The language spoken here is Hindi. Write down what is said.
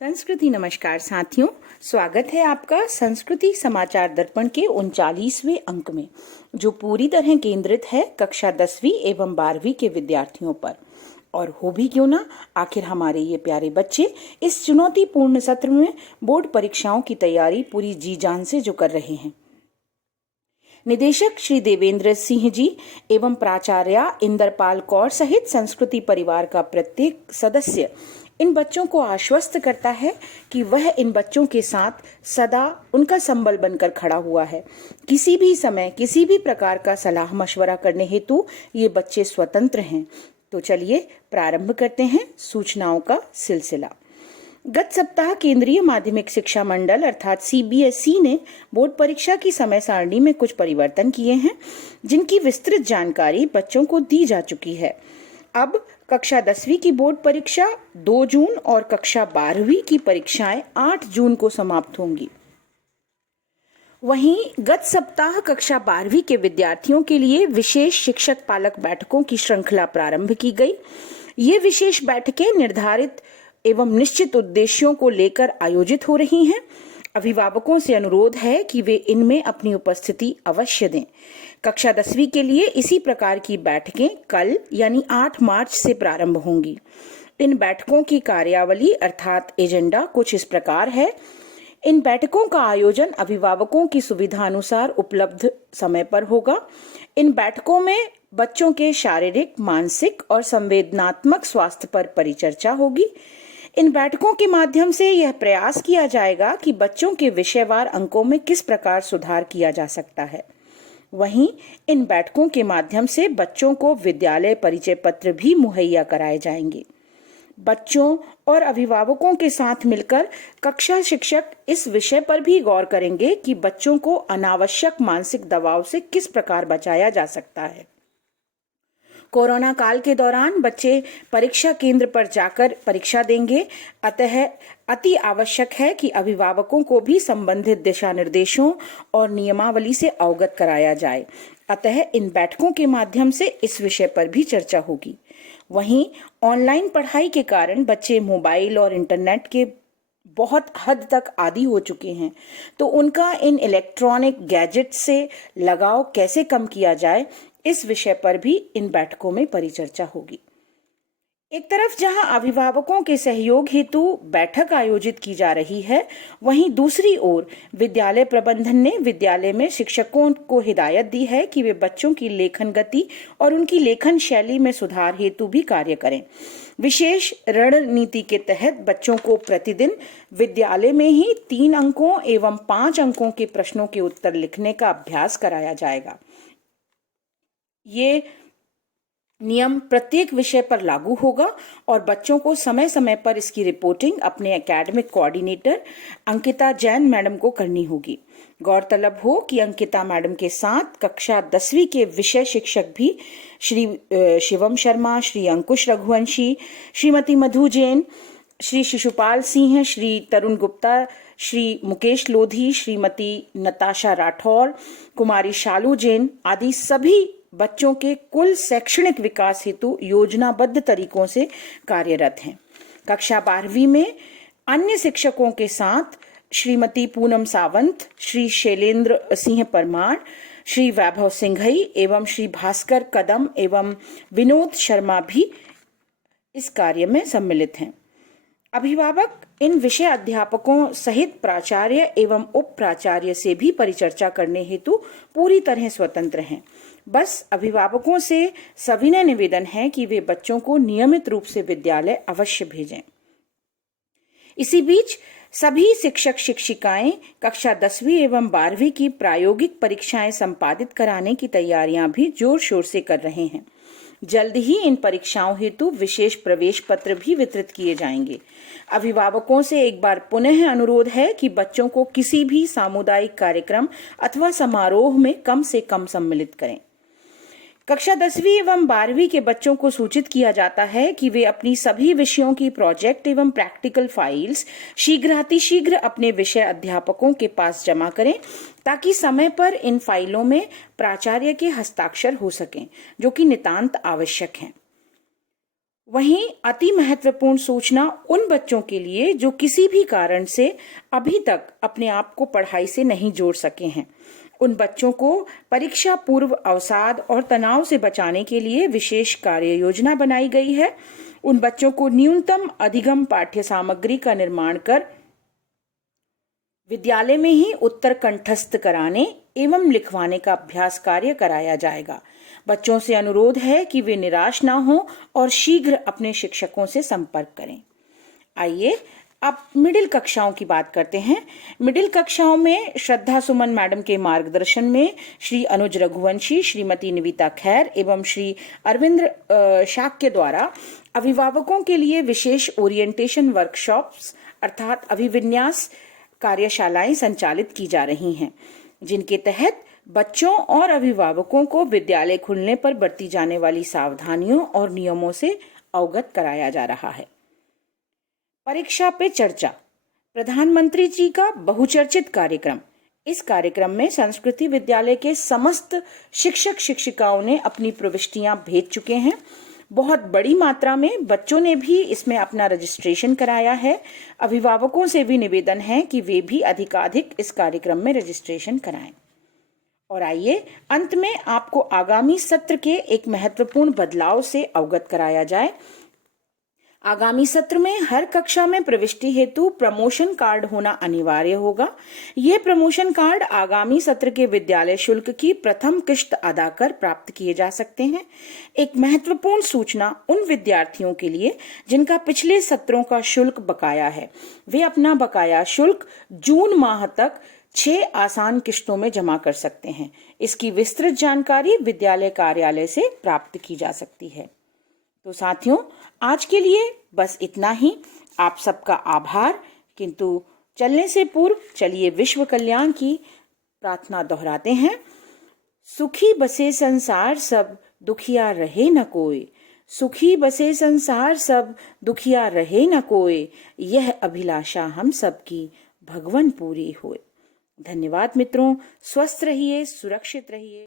संस्कृति नमस्कार साथियों, स्वागत है आपका संस्कृति समाचार दर्पण के 39वें अंक में, जो पूरी तरह केंद्रित है कक्षा 10वीं एवं 12वीं के विद्यार्थियों पर। और हो भी क्यों ना, आखिर हमारे ये प्यारे बच्चे इस चुनौतीपूर्ण सत्र में बोर्ड परीक्षाओं की तैयारी पूरी जी जान से जो कर रहे हैं। निदेशक श्री देवेंद्र सिंह जी एवं प्राचार्य इंद्रपाल कौर सहित संस्कृति परिवार का प्रत्येक सदस्य इन बच्चों को आश्वस्त करता है कि वह इन बच्चों के साथ सदा उनका संबल बनकर खड़ा हुआ है। किसी भी समय किसी भी प्रकार का सलाह मशवरा करने हेतु ये बच्चे स्वतंत्र हैं। तो चलिए प्रारंभ करते हैं सूचनाओं का सिलसिला। गत सप्ताह केंद्रीय माध्यमिक शिक्षा मंडल अर्थात CBSE ने बोर्ड परीक्षा की समय सारणी में कुछ परिवर्तन किए हैं, जिनकी विस्तृत जानकारी बच्चों को दी जा चुकी है। अब कक्षा 10वीं की बोर्ड परीक्षा 2 जून और कक्षा 12वीं की परीक्षाएं 8 जून को समाप्त होंगी। वहीं गत सप्ताह कक्षा 12वीं के विद्यार्थियों के लिए विशेष शिक्षक पालक बैठकों की श्रृंखला प्रारंभ की गई। ये विशेष बैठकें निर्धारित एवं निश्चित उद्देश्यों को लेकर आयोजित हो रही हैं। अभिभावकों से अनुरोध है कि वे इनमें अपनी उपस्थिति अवश्य दें। कक्षा 10वीं के लिए इसी प्रकार की बैठकें कल यानी 8 मार्च से प्रारंभ होंगी। इन बैठकों की कार्यावली अर्थात एजेंडा कुछ इस प्रकार है। इन बैठकों का आयोजन अभिभावकों की सुविधा अनुसार उपलब्ध समय पर होगा। इन बैठकों में बच्चों के शारीरिक, मानसिक और संवेदनात्मक स्वास्थ्य पर परिचर्चा होगी। इन बैठकों के माध्यम से यह प्रयास किया जाएगा कि बच्चों के विषयवार अंकों में किस प्रकार सुधार किया जा सकता है। वहीं इन बैठकों के माध्यम से बच्चों को विद्यालय परिचय पत्र भी मुहैया कराए जाएंगे। बच्चों और अभिभावकों के साथ मिलकर कक्षा शिक्षक इस विषय पर भी गौर करेंगे कि बच्चों को अनावश्यक मानसिक दबाव से किस प्रकार बचाया जा सकता है। कोरोना काल के दौरान बच्चे परीक्षा केंद्र पर जाकर परीक्षा देंगे, अतः अति आवश्यक है कि अभिभावकों को भी संबंधित दिशा निर्देशों और नियमावली से अवगत कराया जाए। अतः इन बैठकों के माध्यम से इस विषय पर भी चर्चा होगी। वहीं ऑनलाइन पढ़ाई के कारण बच्चे मोबाइल और इंटरनेट के बहुत हद तक आदी हो चुके हैं, तो उनका इन इलेक्ट्रॉनिक गैजेट से लगाव कैसे कम किया जाए, इस विषय पर भी इन बैठकों में परिचर्चा होगी। एक तरफ जहां अभिभावकों के सहयोग हेतु बैठक आयोजित की जा रही है, वहीं दूसरी ओर विद्यालय प्रबंधन ने विद्यालय में शिक्षकों को हिदायत दी है कि वे बच्चों की लेखन गति और उनकी लेखन शैली में सुधार हेतु भी कार्य करें। विशेष रणनीति के तहत बच्चों को प्रतिदिन विद्यालय में ही 3 अंकों एवं 5 अंकों के प्रश्नों के उत्तर लिखने का अभ्यास कराया जाएगा। ये नियम प्रत्येक विषय पर लागू होगा और बच्चों को समय समय पर इसकी रिपोर्टिंग अपने academic coordinator Ankita Jain madam को करनी होगी। गौरतलब हो कि अंकिता मैडम के साथ कक्षा 10वीं के विषय शिक्षक भी श्री शिवम शर्मा, श्री अंकुश रघुवंशी, श्रीमती मधु जैन, श्री शिशुपाल सिंह, श्री तरुण गुप्ता, श्री मुकेश लोधी, श्रीमती नताशा राठौर, कुमारी शालू जैन आदि सभी बच्चों के कुल शैक्षणिक विकास हेतु योजनाबद्ध तरीकों से कार्यरत हैं। कक्षा 12वीं में अन्य शिक्षकों के साथ श्रीमती पूनम सावंत, श्री शैलेंद्र सिंह परमार, श्री वैभव सिंघई एवं श्री भास्कर कदम एवं विनोद शर्मा भी इस कार्य में सम्मिलित हैं। अभिभावक इन विषय अध्यापकों सहित प्राचार्य एवं उप प्राचार्य से भी परिचर्चा करने हेतु पूरी तरह स्वतंत्र हैं। बस अभिभावकों से सविनय निवेदन है कि वे बच्चों को नियमित रूप से विद्यालय अवश्य भेजें। इसी बीच सभी शिक्षक शिक्षिकाएं कक्षा 10वीं एवं 12वीं की प्रायोगिक परीक्षाएं संपादित कराने की तैयारियां भी जोर शोर से कर रहे हैं। जल्द ही इन परीक्षाओं हेतु विशेष प्रवेश पत्र भी वितरित किए जाएंगे। अभिभावकों से एक बार पुनः अनुरोध है कि बच्चों को किसी भी सामुदायिक कार्यक्रम अथवा समारोह में कम से कम सम्मिलित करें। कक्षा 10वीं एवं 12वीं के बच्चों को सूचित किया जाता है कि वे अपनी सभी विषयों की प्रोजेक्ट एवं प्रैक्टिकल फाइल्स शीघ्र अपने विषय अध्यापकों के पास जमा करें, ताकि समय पर इन फाइलों में प्राचार्य के हस्ताक्षर हो सकें, जो कि नितांत आवश्यक है। वहीं अति महत्वपूर्ण सूचना उन बच्चों के लिए जो किसी भी कारण से अभी तक अपने आप को पढ़ाई से नहीं जोड़ सके हैं। उन बच्चों को परीक्षा पूर्व अवसाद और तनाव से बचाने के लिए विशेष कार्य योजना बनाई गई है। उन बच्चों को न्यूनतम अधिगम पाठ्य सामग्री का निर्माण कर विद्यालय में ही उत्तर कंठस्थ कराने एवं लिखवाने का अभ्यास कार्य कराया जाएगा। बच्चों से अनुरोध है कि वे निराश ना हो और शीघ्र अपने शिक्षकों से संपर्क करें। आइए अब मिडिल कक्षाओं की बात करते हैं। मिडिल कक्षाओं में श्रद्धा सुमन मैडम के मार्गदर्शन में श्री अनुज रघुवंशी, श्रीमती निविता खैर एवं श्री अरविंद शाक्य द्वारा अभिभावकों के लिए विशेष ओरिएंटेशन वर्कशॉप्स अर्थात अभिविन्यास कार्यशालाएं संचालित की जा रही हैं, जिनके तहत बच्चों और अभिभावकों को विद्यालय खुलने पर बरती जाने वाली सावधानियों और नियमों से अवगत कराया जा रहा है। परीक्षा पे चर्चा, प्रधानमंत्री जी का बहुचर्चित कार्यक्रम। इस कार्यक्रम में संस्कृति विद्यालय के समस्त शिक्षक शिक्षिकाओं ने अपनी प्रविष्टियां भेज चुके हैं। बहुत बड़ी मात्रा में बच्चों ने भी इसमें अपना रजिस्ट्रेशन कराया है। अभिभावकों से भी निवेदन है कि वे भी अधिकाधिक इस कार्यक्रम में रजिस्ट्रेशन कराएं। और आइए अंत में आपको आगामी सत्र के एक महत्वपूर्ण बदलाव से अवगत कराया जाए। आगामी सत्र में हर कक्षा में प्रविष्टि हेतु प्रमोशन कार्ड होना अनिवार्य होगा। ये प्रमोशन कार्ड आगामी सत्र के विद्यालय शुल्क की प्रथम किश्त अदा कर प्राप्त किए जा सकते हैं। एक महत्वपूर्ण सूचना उन विद्यार्थियों के लिए जिनका पिछले सत्रों का शुल्क बकाया है, वे अपना बकाया शुल्क जून माह तक 6 आसान किश्तों में जमा कर सकते हैं। इसकी विस्तृत जानकारी विद्यालय कार्यालय से प्राप्त की जा सकती है। तो साथियों, आज के लिए बस इतना ही। आप सबका आभार। किंतु चलने से पूर्व चलिए विश्व कल्याण की प्रार्थना दोहराते हैं। सुखी बसे संसार सब, दुखिया रहे न कोई। सुखी बसे संसार सब, दुखिया रहे न कोई। यह अभिलाषा हम सबकी भगवन पूरी होए। धन्यवाद मित्रों। स्वस्थ रहिए, सुरक्षित रहिए।